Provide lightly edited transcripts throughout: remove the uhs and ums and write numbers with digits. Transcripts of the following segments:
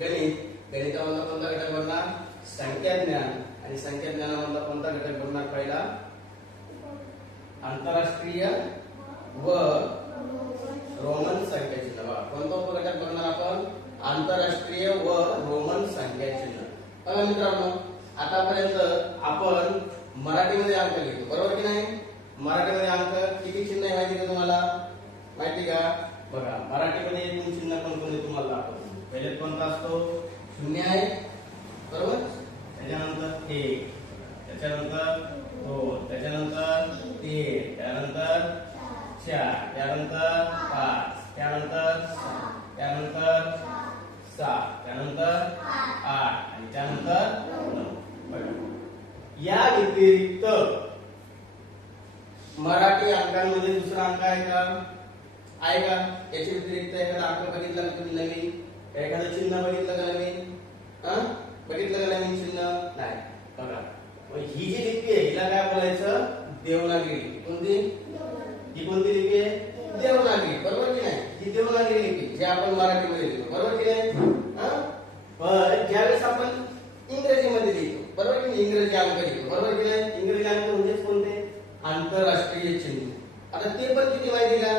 गणित, गणितामधला कोणता घटक बनणार? संख्याज्ञान. आणि संख्याज्ञानामधला कोणता घटक बनणार? पहिला आंतरराष्ट्रीय व रोमन संख्याचिन्ह. बघा कोणता उपघटक बनणार आपण? आंतरराष्ट्रीय व रोमन संख्याचिन्ह. बघा मित्रांनो, आतापर्यंत आपण मराठीमध्ये अंक लिहितो, बरोबर की नाही? मराठीमध्ये अंक किती चिन्ह आहे माहिती का तुम्हाला? माहिती का? बघा मराठीमध्ये एकूण चिन्ह कोणकोणते तुम्हाला दाखवतो. पहिले कोणता असतो? शून्य आहे, बरोबर. त्याच्यानंतर 1, त्याच्यानंतर 2, त्याच्यानंतर 3, त्यानंतर 4, त्यानंतर 5, त्यानंतर 6, त्यानंतर 7, त्यानंतर 8 आणि त्यानंतर 9. बघा या व्यतिरिक्त मराठी अंकांमध्ये दुसरा अंक आहे का? आहे का? याच्या व्यतिरिक्त एखादा अंक बघितला का तुम्ही नवीन? एखादं चिन्ह बघितलं का नवीन? बघितलं का नवीन चिन्ह? नाही. बघा ही जी लिपी आहे हिला काय बोलायचं? देवनागरी. कोणती? ही कोणती लिपी आहे? देवनागरी, बरोबर की नाही? ही देवनागरी लिपी जी आपण मराठीमध्ये लिहितो, बरोबर की नाही? पण ज्यावेळेस आपण इंग्रजीमध्ये लिहितो, बरोबर की नाही? इंग्रजी अंक लिहितो, बरोबर की नाही? इंग्रजी अंक म्हणजे कोणते? आंतरराष्ट्रीय चिन्ह. आता ते पण किती माहिती का?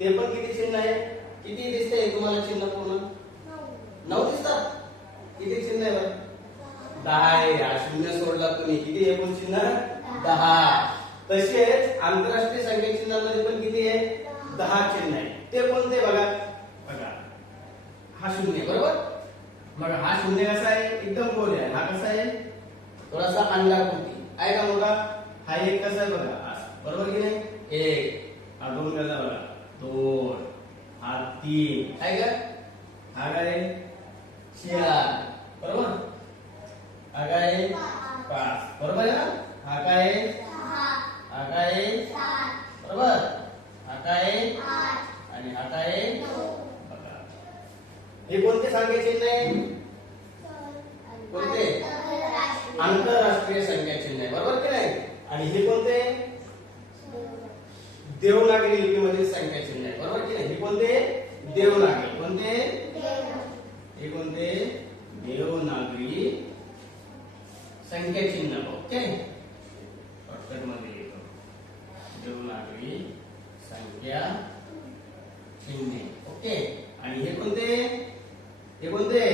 ते पण किती चिन्ह आहे? किती दिसते तुम्हाला चिन्ह? पूर्ण 9 दिसतात. किती चिन्ह आहे? 10 आहे. हा शून्य सोडला तुम्ही. किती एकूण चिन्ह? 10. तसेच आंतरराष्ट्रीय संख्या चिन्हामध्ये पण किती आहे? 10 चिन्ह आहे. ते कोणते? बघा बघा हा शून्य, बरोबर. बघा हा शून्य कसा आहे? एकदम गोल आहे. हा कसा आहे? थोडासा अंडाकृती आहे का मोठा? हा एक कसा आहे? बघा बरोबर की नाही? 1. हा 2 कसा? बघा 2. हा 3 आहे का? हा काय? 4, बरोबर. हा काय? 5, बरोबर आहे ना? हा काय? 6. हा काय? 7, बरोबर. हा काय? 8 आणि हा काय? 9. बघा हे कोणते संख्या चिन्ह आहे? कोणते? आंतरराष्ट्रीय संख्या चिन्ह आहे, बरोबर की नाही? आणि हे कोणते? देवनागरी लिपीमधील संख्या चिन्ह आहे, बरोबर की नाही? हे कोणते? देवनागरी. कोणते? हे कोणते? देवनागरी संख्या चिन्ह. ओके, शॉर्टकट मध्ये लिहितो देवनागरी संख्या चिन्हे. ओके. आणि हे कोणते? हे कोणते?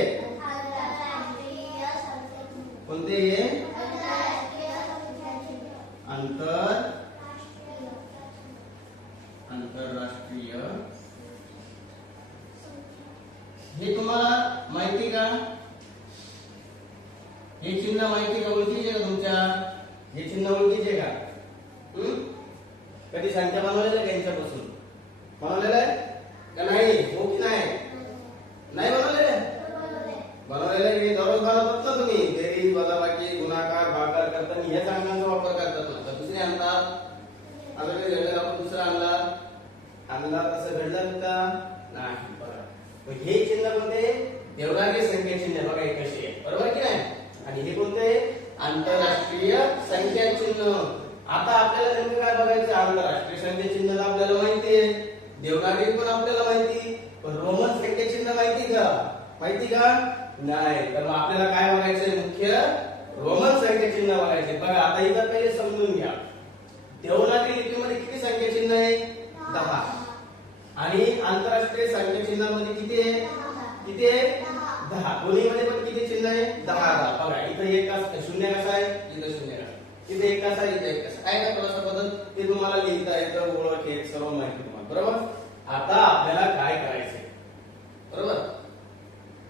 कोणते? आंतरराष्ट्रीय. हे तुम्हाला माहिती का? हे चिन्ह माहिती का? ओळखीचे का तुमच्या? हे चिन्ह ओळखीचे का? कधी संख्या बनवलेलं का यांच्यापासून? बनवलेलं आहे का नाही? हो की नाही? नाही बनवलेलं? बनवलेलं हे दररोज बनवतात ना तुम्ही. बेरीज, वजाबाकी, गुणाकार, भागाकार करताना ह्याच अंकांचा वापर करतात ना. तर दुसरे आणतात. आता काही घडलं आपण दुसरा आणला तसं घडलं का? नाही. बघा हे चिन्ह कोणते? देवनागरी संख्या चिन्ह. बघा हे कसे आहे, बरोबर की नाही? आणि हे कोणते? आंतरराष्ट्रीय संख्या चिन्ह. आता आपल्याला नेमकं काय बघायचं? आंतरराष्ट्रीय संख्या चिन्ह आपल्याला माहिती आहे, देवनागरी पण आपल्याला माहिती, पण रोमन संख्या चिन्ह माहिती का? माहिती का? नाही. तर आपल्याला काय बघायचंय? मुख्य रोमन संख्या चिन्ह बघायचे. बघा आता इथं पहिले समजून घ्या. देवनागरी लिपीमध्ये किती संख्या चिन्ह आहे? 10. आणि आंतरराष्ट्रीय संख्या चिन्हामध्ये किती आहे? किती आहे? 10. दोन्हीमध्ये पण किती चिन्ह आहे? 10. बघा इथं एक शून्य कसा आहे? इथं शून्य कसा? इथे एक कसा? इथे एक कसा? काय का थोडासा बदल ते तुम्हाला लिहिता येतं. ओळख एक सर्व माहिती तुम्हाला, बरोबर. आता आपल्याला काय करायचंय? बरोबर,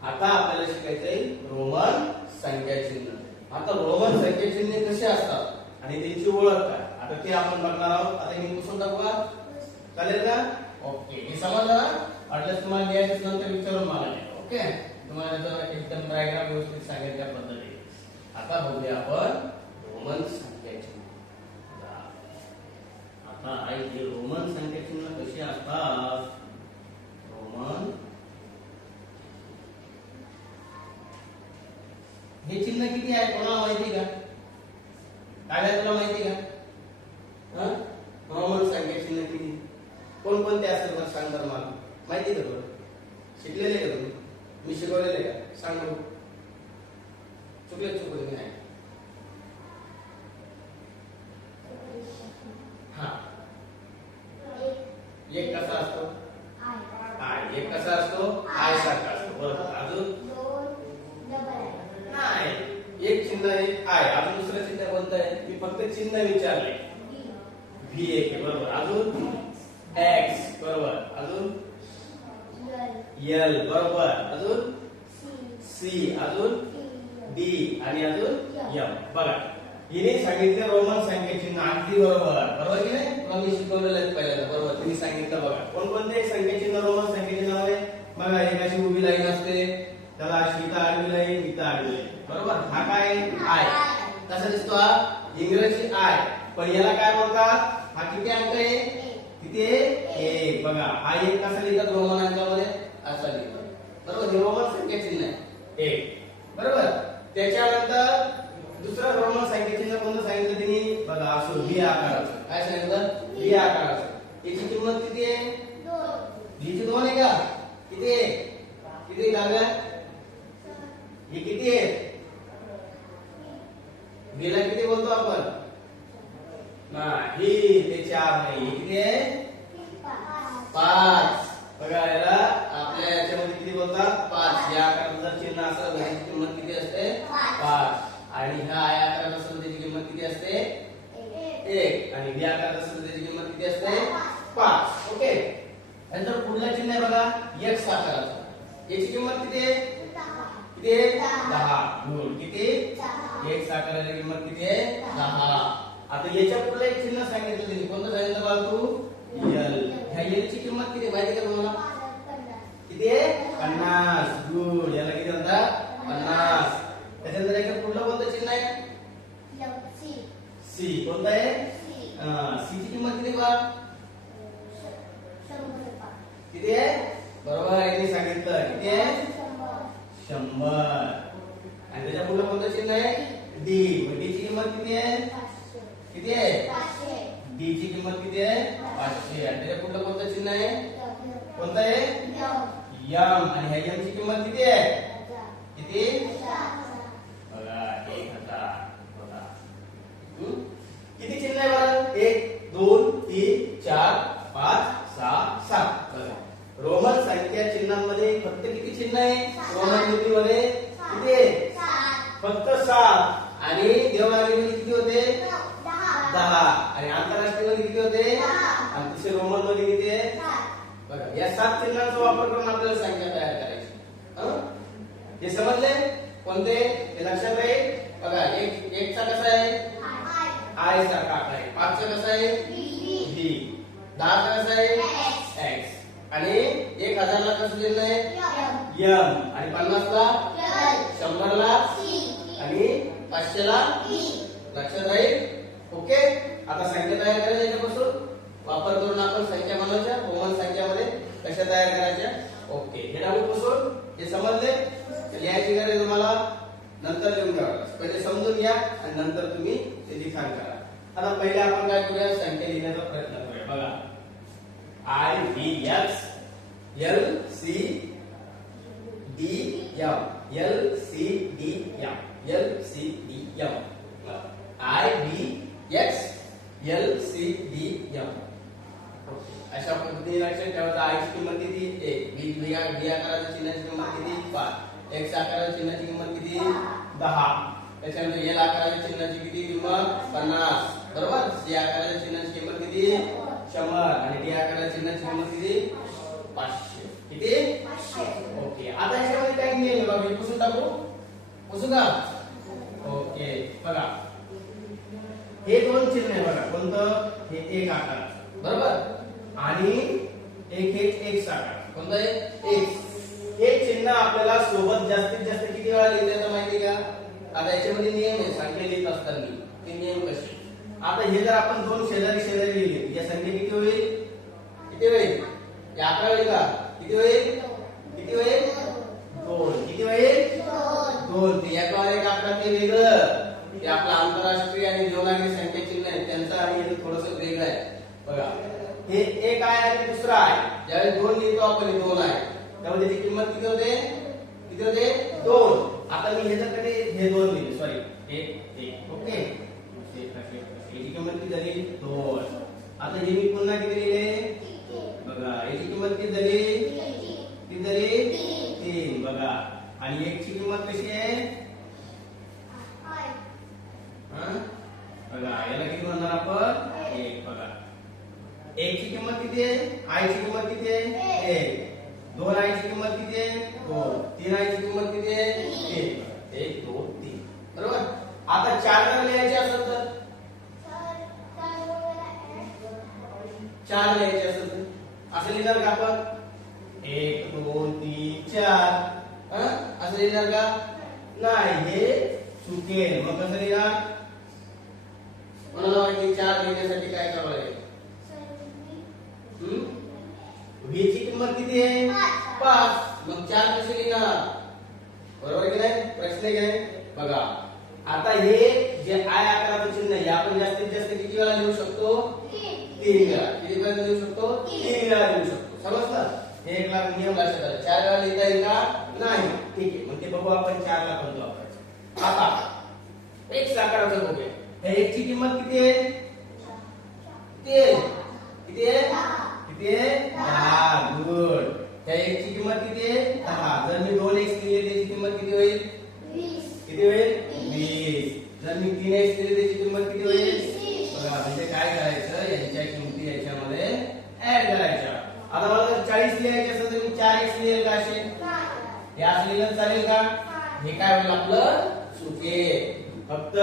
आता आपल्याला शिकायचंय रोमन संख्या चिन्ह. आता रोमन संख्या चिन्ह कसे असतात आणि त्यांची ओळख काय? आता ते आपण बघणार आहोत. आता मी पुसून टाकू का? चालेल का? ओके. हे समजलं ना? वाटल्यास तुम्हाला लिहायचं नंतर विचारून मला लिहा. ओके, तुम्हाला त्याचा एकदम डायग्राम व्यवस्थित सांगेल त्या पद्धतीने. आता बघूया आपण रोमन संख्या चिन्ह. आता हे रोमन संख्या चिन्ह कशी असतात? रोमन हे चिन्ह किती आहे कोणाला माहिती का? काय तुला माहिती का? रोमन संख्या चिन्ह किती कोणकोणते असेल मला सांग तर. मला माहिती का? तुला शिकलेले का तुम्ही? मी शिकवलेले का सांग बघू. चुकले नाही. हा एक कसा असतो आय. एक कसा असतो आय सारखा असतो. बरोबर. अजून नाही. एक चिन्ह आहे आय. अजून दुसरं चिन्ह कोणतं आहे? मी फक्त चिन्ह विचारले. व्ही एक आहे. बरोबर. अजून एक्स. बरोबर. अजून एल. बरोबर. अजून सी. अजून डी आणि अजून एम. बघा हिने सांगितले रोमन संख्या चिन्ह अगदी बरोबर. बरोबर की नाही? तुला मी शिकवलेलं आहे पहिल्यांदा. बरोबर. तिने सांगितलं बघा कोणकोणते संख्या चिन्ह रोमन संख्या चिन्हामध्ये. बघा एक अशी उभी लाईन असते त्याला अशी इथं आडवी लाईन इथं आडवी लाईन. बरोबर. हा काय आय कसा दिसतो? हा इंग्रजी आय. पण याला काय बोलतात? हा किती अंक आहे? किती आहे? एक. बघा हा एक कसा लिहितात रोमन अंकामध्ये? असा लिहितात. बरोबर. हे रोमन संख्या चिन्ह आहे एक. बरोबर. त्याच्यानंतर दुसरा रोमन संख्या चिन्ह कोणतं सांगितलं तिने? बघा असं व्ही आकाराचं. काय सांगितलं? व्ही आकाराचं. याची किंमत किती आहे? 2. व्हीची 2 आहे का? किती आहे? किती लागला? हे किती आहे? व्हीला किती बोलतो आपण? नाही ते 4 नाही. किती आहे? 5. बघा याला आपल्या याच्यामध्ये किती बोलतात? 5. या आकाराचं जर चिन्ह असेल त्याची किंमत किती असते? 5. आणि ह्या आय आकारात असेल त्याची किंमत किती असते? 1. आणि व्ही आकारात असेल त्याची किंमत किती असते? 5. ओके. नंतर पुढलं चिन्ह आहे बघा एक्स आकाराचं. याची किंमत किती आहे? किती आहे? 10. गुड. किती? एक्स आकाराची किंमत किती आहे? 10. आता याच्या पुढलं एक चिन्ह सांगितलं त्यांनी. कोणतं सांगितलं बाळ तू? एल. ह्या एल ची किंमत किती माहिती का तुम्हाला? किती आहे? 50. गुड. याला किती म्हणतात? 50. त्याच्यानंतर याच्या पुढलं कोणतं चिन्ह आहे? सी. कोणतं आहे? सी ची किंमत किती बा? किती आहे? बरोबर यांनी सांगितलं. किती आहे? 100. आणि त्याच्या पुढे कोणतं चिन्ह आहे? डी. डी ची किंमत किती आहे? किती आहे? डी ची किंमत किती आहे? 500. आणि त्याच्या पुढे कोणतं चिन्ह आहे? कोणतं आहे? यम. आणि ह्या यम ची किंमत किती आहे? किती? बघा 1000. बघा किती चिन्ह आहे बरं? 1 2 3 4 5 6 7. बघा रोमन संख्या चिन्हांमध्ये फक्त किती चिन्ह आहे? रोमन लिपीमध्ये किती आहे? फक्त 7. आणि देवनागरीमध्ये किती होते? 10. आणि आंतरराष्ट्रीय मध्ये किती होते? आणि तिसरे रोमन मध्ये किती आहे? बघा या 7 चिन्हांचा वापर करून आपल्याला संख्या तयार करायची. हे समजले? कोणते? हे लक्षात राहील. बघा एक चा कसा आहे? आय सारखा आकार आहे. 5 चा कसा आहे? व्ही. 10 चा कसा आहे? एक्स. आणि 1000 ला कसं लिहिलं आहे? एम. आणि 50 ला 100 ला आणि 500 ला लक्षात राहील. ओके. आता संख्या तयार करायच्या याच्यापासून वापर करून आपण संख्या बनवायच्या. रोमन संख्यामध्ये कशा तयार करायच्या? ओके. हे डाऊटपासून हे समजले? लिहायची गरज तुम्हाला नंतर लिहून घ्यावं. पहिले समजून घ्या आणि नंतर तुम्ही ते लिखाण करा. आता पहिले आपण काय करूया? संख्या लिहिण्याचा प्रयत्न करूया. बघा I V X L C D M L C D M L C D M I V X L C D M. अशा पद्धतीने लक्षात ठेवायचं. आय ची किंमत किती? 1. व्ही आकाराच्या चिन्हाची किंमत किती? 5. एक्स आकाराच्या चिन्हाची किंमत किती? 10. त्याच्यानंतर एल आकाराच्या चिन्हाची किती किंमत? 50. बरोबर. सी आकाराच्या चिन्हाची किंमत किती? 100. आणि डी आकाराच्या चिन्हाची किंमत किती? 500. किती? 500. ओके. आता याच्यामध्ये काही नियम आहे बघा. पुसून टाकू. पुसू का? ओके. बघा हे 2 चिन्ह आहे बघा. कोणतं? हे एक आकार. बरोबर. आणि एक एक्स आकार. कोणतं आहे? एक्स. एक चिन्ह आपल्याला सोबत जास्तीत जास्त किती वेळा लिहिण्याचं माहिती का? आता याच्यामध्ये नियम आहे संख्या लिहित असताना. ते नियम कसे? आता हे जर आपण 2 शेजारी शेजारी लिहिले या संख्या किती होईल? किती होईल? या 11 होईल का? किती होईल? किती होईल? 2. किती होईल? 2. ते एका एक आकार ते वेगळं. ते आपलं आंतरराष्ट्रीय आणि देवनागरी संख्या चिन्ह आहे त्यांचं आणि हे थोडंसं वेगळं आहे. बघा हे एक आहे आणि दुसरा आहे. ज्यावेळेस 2 लिहितो आपण 2 आहे त्यामुळे त्याची किंमत किती होते? किती होते 2. आता मी ह्याच्याकडे हे 2 दिले, सॉरी 1 ओके. याची किंमत किती झाली 2. आता हे मी पुन्हा किती लिहिले बघा, याची किंमत किती झाली 3 बघा. आणि 1 ची किंमत कशी आहे बघा, याला किती म्हणणार आपण 1 बघा. 1 ची किंमत किती आहे, i ची किंमत किती आहे 1. 2 i ची किंमत किती आहे 2. 3 i ची किंमत किती आहे 3. 1 2 3 बरोबर. आता 4 जर लिहायचे असेल तर 4 लिहायचे असेल तर असं लिहिणार का आपण 1 2 3 4 असं लिहिणार का नाही, हे चुकेल. मग कसं लिहिणार, मला माहिती 4 लिहिण्यासाठी काय करावं लागेल. v ची किंमत किती आहे 5. मग 4 कसे लिहिणार, बरोबर की नाही. प्रश्न काय बघा. आता हे जे आय आकाराचं चिन्ह आहे आपण जास्तीत जास्त किती वेळा लिहू शकतो 3 वेळा. किती वेळा लिहू शकतो 3 वेळा लिहू शकतो. समजलं. हे एक नियम लक्षात आला. 4 वेळा लिहिता येईल का नाही, ठीक आहे. मग ते बघू आपण 4 ला पण वापरायचं. आता एक साकाराचं बघूया. हे 1 ची किंमत किती आहे किती आहे 10 गुड. त्या 1 ची किंमत किती आहे 10. जर मी 2x लिहिले त्याची किंमत किती होईल 20. जर मी 3x लिहिले त्याची किंमत किती होईल बघा. म्हणजे काय करायचं, यांच्या किमती याच्यामध्ये ऍड करायच्या. आता मला जर 40 लिहायचे असेल तर मी 4x लिहिल का असे, हे असं लिहिलं चालेल का. हे काय होईल आपलं चुके. फक्त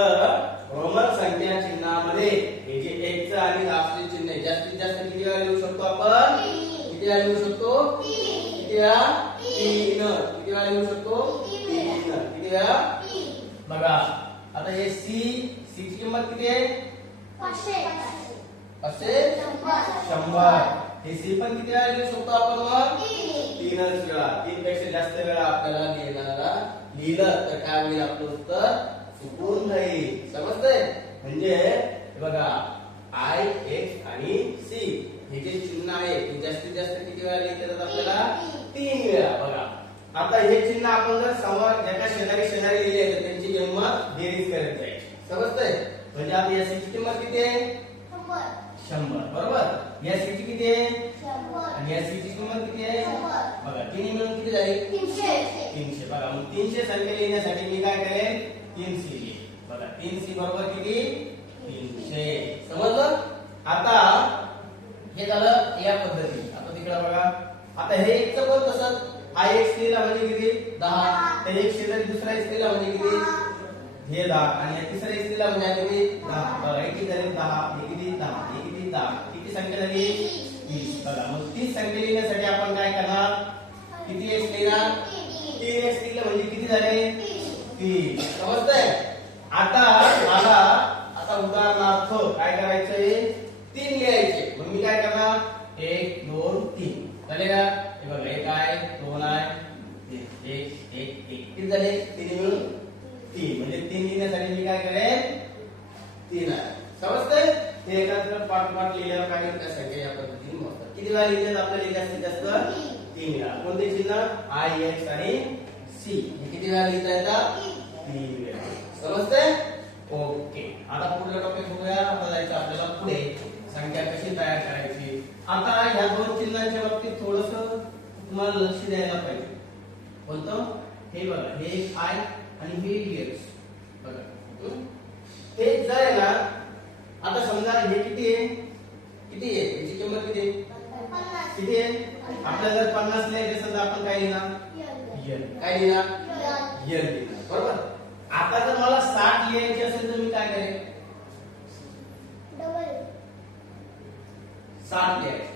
रोमन संख्या चिन्हामध्ये हे जे 1 चं आणि 10 चे चिन्ह आहे जास्तीत जास्त किती वेळा लिहू शकतो आपण, किती वेळा लिहू शकतो किती वेळा 3. किती वेळा लिहू शकतो 3. किती वेळा बघा. आता हे सी ची किंमत किती आहे 100. हे सी पण किती वेळा लिहू शकतो आपण मग 3च वेळा. 3 पेक्षा जास्त वेळा आपल्याला लिहिलं तर काय होईल आपलं उत्तर चुकून जाईल. समजतंय. म्हणजे बघा आय एक्स आणि सी हे जे चिन्ह आहे ते जास्तीत जास्त किती वेळा लिहिता येतात आपल्याला 3 वेळा. बघा आता हे चिन्ह आपण जर समोर एका शेजारी लिहिले तर त्यांची किंमत बेरीज करत जायची. समजतंय. म्हणजे आता या सी ची किंमत किती आहे 100 बरोबर. या सी ची किती आहे 100 आणि या सी ची किंमत किती आहे 100 बघा. तिन्ही मिळून किती झाली 300 बघा. मग 300 संख्या लिहिण्यासाठी मी काय करेन 3c लिहिन बघा. 3c बरोबर किती 300. समजलं. आता हे झालं या पद्धती. आता तिकडे बघा. आता हे 1 चं पण तसंच हा x लिहिला म्हणजे किती 10. तर 1 शेजारी दुसरा x लिहिला म्हणजे किती हे 10 आणि तिसरा x लिहिला म्हणजे किती 10. बघा हे किती झाले 10. हे किती 10. हे किती 10. किती संख्या झाली 30. बघा मग 30 संख्या लिहिण्यासाठी आपण काय करणार किती x लिहिणार 3x लिहिलं म्हणजे किती झाले 30. समजतंय. आता मला उदाहरणार्थ काय करायचंय 3 लिहायचे. मग मी काय करणार 1 2 3 झाले का. हे बघा हे काय 2 आहे 1 किती झाले 3 मिळून 3 म्हणजे 3 लिहिण्यासाठी मी काय करेन 3 आहे. समजतंय. हे एकाच पाठ लिहिल्यावर काय होईल संख्या या पद्धतीने मोजतात. किती वेळा लिहितात आपल्याला जास्तीत जास्त 3 वेळा. कोणते चिन्ह आय एक्स आणि सी हे किती वेळा लिहिता येतात 3 वेळा. समजतंय. ओके. आता पुढचा टॉपिक बघूया. आता जायचं आपल्याला पुढे संख्या कशी तयार करायची. आता ह्या 2 चिन्हांच्या बाबतीत थोडंसं तुम्हाला लक्ष द्यायला पाहिजे. कोणतं हे बघा हे आय आणि हे एक्स बघा. हे जर आहे ना आता समजा हे किती आहे याची किंमत किती आहे आपल्याला जर 50 लिहायचे असेल तर आपण काय लिहिणार काय लिहिणार बरोबर. आता जर मला 60 लिहायचे असेल तर मी काय करेन 60 लिहायचे.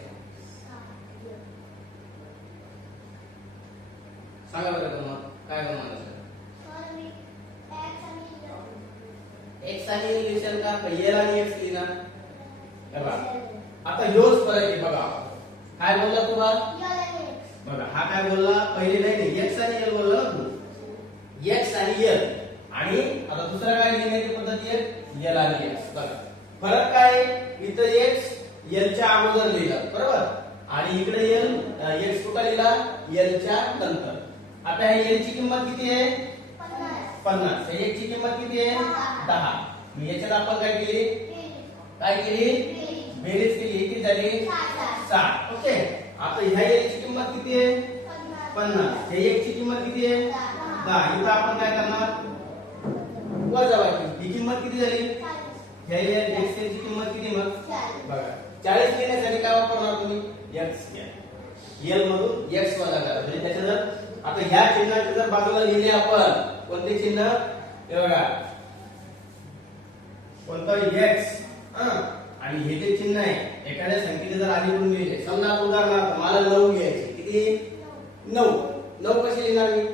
सांगा बरं तुम्हाला काय बनवणार एक्स आणि लिहिशाल का एल आणि एक्स लिहिणार बघा. आता ह्योच फरक आहे बघा. काय बोलला तू बघा हा काय बोलला पहिले नाही एक्स आणि एल बोलला ना तू एक्स आणि एल. आणि आता दुसरा काय लिहिण्याची पद्धती आहे एल आणि एक्स. बघा फरक काय इथं एक्स एल च्या अगोदर लिहिला बरोबर आणि इकडे एल एक्स कुठे लिहिला एल च्या नंतर. आता हे एल ची किंमत किती आहे 50. हे एक ची किंमत किती आहे 10. मी याच्यात आपण काय केली बेरीज केली किती झाली 60. ओके. आता ह्या एल ची किंमत किती आहे 50. हे एक ची किंमत किती आहे 10. इथं आपण काय करणार वजाबाकी. ही किंमत किती झाली ह्या एक्स ची किंमत किती मग बघा 40 लिहिण्यासाठी काय वापरणार तुम्ही x घ्या. एल मधून x वजा करा. म्हणजे त्याच्या जर आता ह्या चिन्हाच्या जर बाजूला लिहिले आपण कोणते चिन्ह हे बघा कोणतं x आणि हे जे चिन्ह आहे एखाद्या संख्येचे जर आधी करून लिहिले समजा उदाहरणार्थ मला 9 घ्यायचे किती 9 कशी लिहिणार मी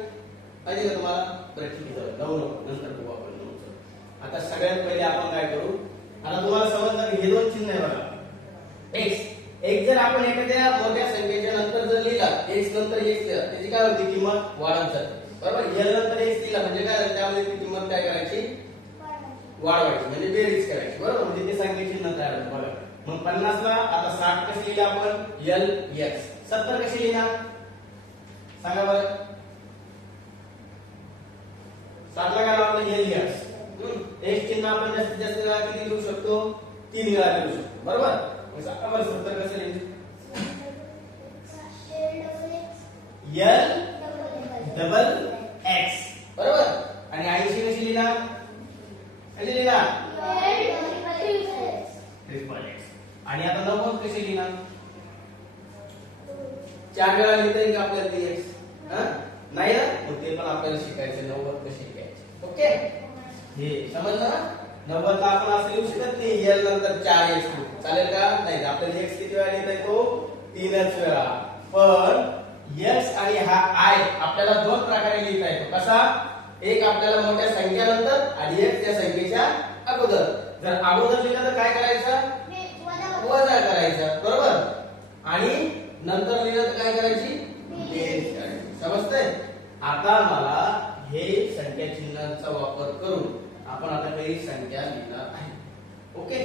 पाहिजे का तुम्हाला बरं ठीक आहे 9 नंतर बघू आपण 9. आता सगळ्यात पहिले आपण काय करू आता तुम्हाला समजलं की हे दोन चिन्ह आहे बघा x जर आपण एखाद्या मोठ्या संख्येच्या नंतर जर लिहिला x नंतर x लिहिला त्याची काय होती किंमत वाढत जाते बरोबर. l नंतर x लिहिला म्हणजे काय त्यामध्ये ती किंमत काय करायची वाढवायची म्हणजे बेरीज करायची बरोबर. म्हणजे ते संख्येचे चिन्ह तयार होतं बघा. मग 50 ला आता 60 कशी लिहिली आपण l x. 70 कशी लिहिणार सांगा बरं 60 ला काय लावलं l x. x चिन्ह आपण जास्तीत जास्त वेळा किती लिहू शकतो 3 वेळा लिहू शकतो बरोबर. मग सांगा बरं 70 कसं लिहायचं l डबल x बरोबर. आणि 80 कशी लिहिणार कशी लिहिणार ट्रिपल x. आणि आता 90 कशी लिहिणार 4 वेळा लिहिता येईल का आपल्याला ते x नाही ना मग ते पण आपल्याला शिकायचं 90 कशी लिहायची. ओके हे समजलं ना 90 ला आपण असं लिहू शकत नाही l नंतर 4x चालेल का नाही. आपल्याला x किती वेळा लिहिता येतो 3च वेळा. पण x आणि हा i आपल्याला दोन प्रकारे लिहिता येतो कसा एक आपल्याला मोठ्या संख्येनंतर आणि एक त्या संख्येच्या अगोदर. जर अगोदर लिहिलं तर काय करायचं वजा करायचं बरोबर. आणि नंतर लिहिलं तर काय करायची बेरीज करायची. समजतंय. आता मला हे संख्या चिन्हांचा वापर करून आपण आता काही संख्या लिहिणार आहे. ओके